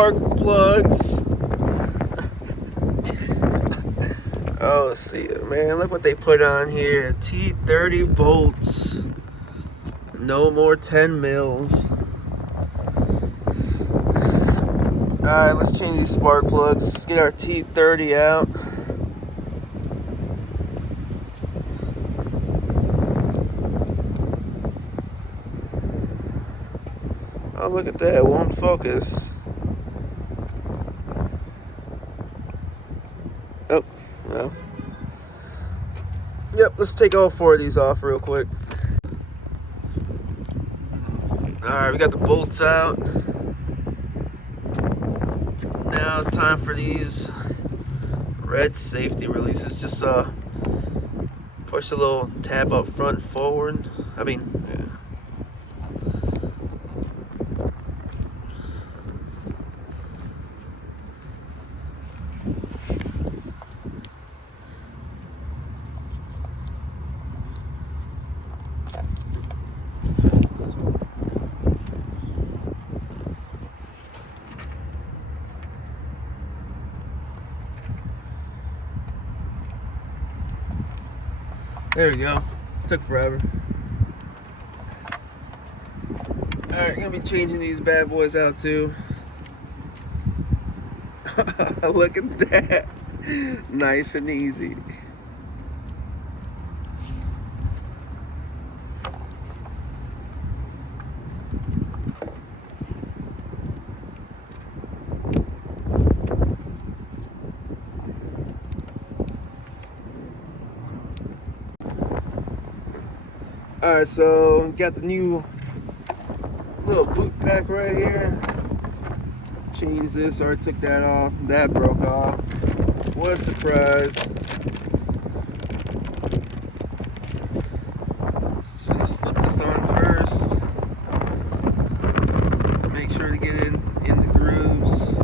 spark plugs. Oh, let's see, man, look what they put on here. T30 bolts. No more 10 mils. Alright, let's change these spark plugs. Let's get our T30 out. Oh, look at that, it won't focus. Oh, well. Yep, let's take all 4 of these off real quick. Alright, we got the bolts out. Now time for these red safety releases. Just push the little tab up front forward. Yeah. There we go. Took forever. Alright, gonna be changing these bad boys out too. Look at that. Nice and easy. Alright, so got the new little boot pack right here. Changed this, or took that off. That broke off. What a surprise. Just gonna slip this on first. Make sure to get in the grooves.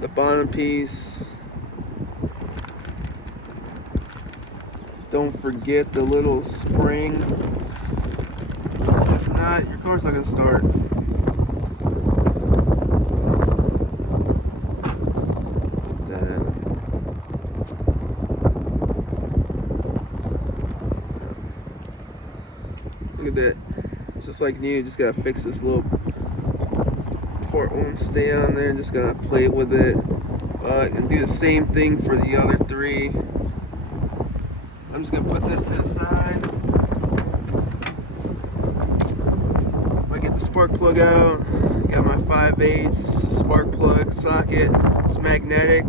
The bottom piece. Don't forget the little spring. If not, your car's not gonna start. Look at that. It's just like new. Just gotta fix this little port won't stay on there. Just gonna play with it. And do the same thing for the other 3. I'm just gonna put this to the side. I get the spark plug out. Got my 5/8 spark plug socket. It's magnetic.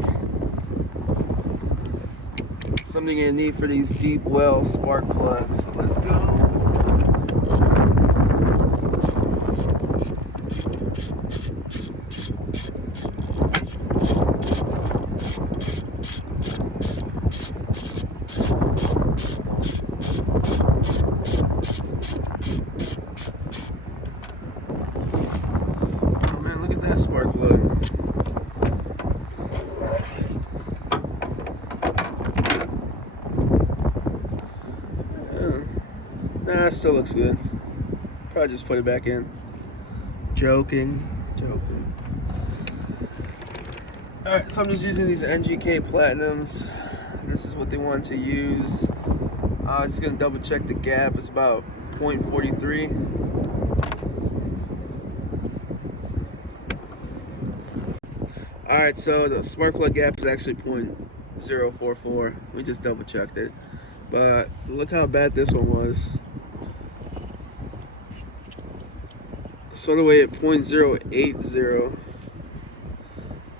Something you need for these deep well spark plugs. So let's go. Spark plug. Nah, it still looks good. Probably just put it back in. Joking. Alright, so I'm just using these NGK Platinums. This is what they want to use. Just gonna double check the gap. It's about 0.43. Alright, so the spark plug gap is actually 0.044. We just double checked it. But look how bad this one was. Sort of way at 0.080.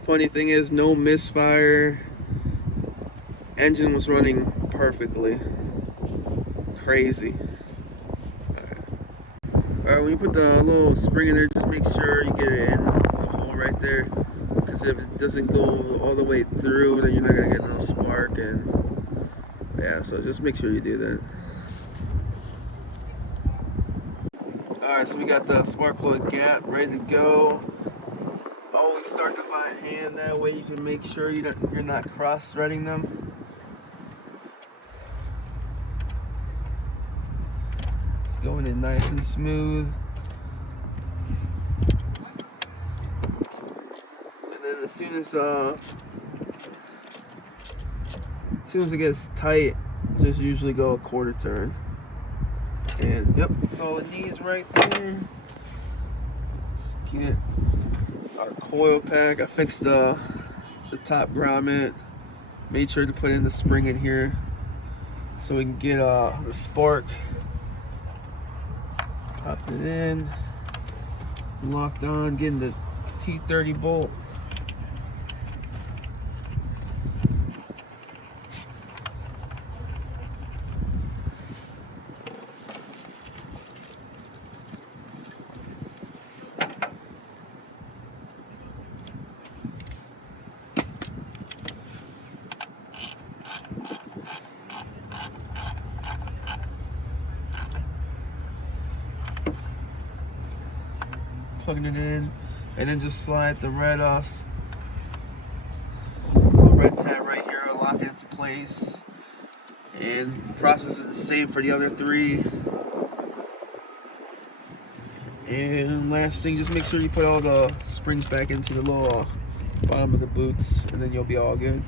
Funny thing is, no misfire. Engine was running perfectly. Crazy. Alright, when you put the little spring in there, just make sure you get it in the hole right there. Because if it doesn't go all the way through, then you're not going to get no spark. And yeah, so just make sure you do that. Alright, so we got the spark plug gap ready to go. Always start them by hand, that way you can make sure you're not cross-threading them. going in nice and smooth. And then as soon as it gets tight, just usually go a quarter turn. And yep, that's all it needs right there. Let's get our coil pack. I fixed the top grommet. Made sure to put in the spring in here so we can get the spark. Pop it in, locked on, getting the T30 bolt. Plugging it in, and then just slide the red little red tab right here, lock it into place. And the process is the same for the other three. And last thing, just make sure you put all the springs back into the little bottom of the boots, and then you'll be all good.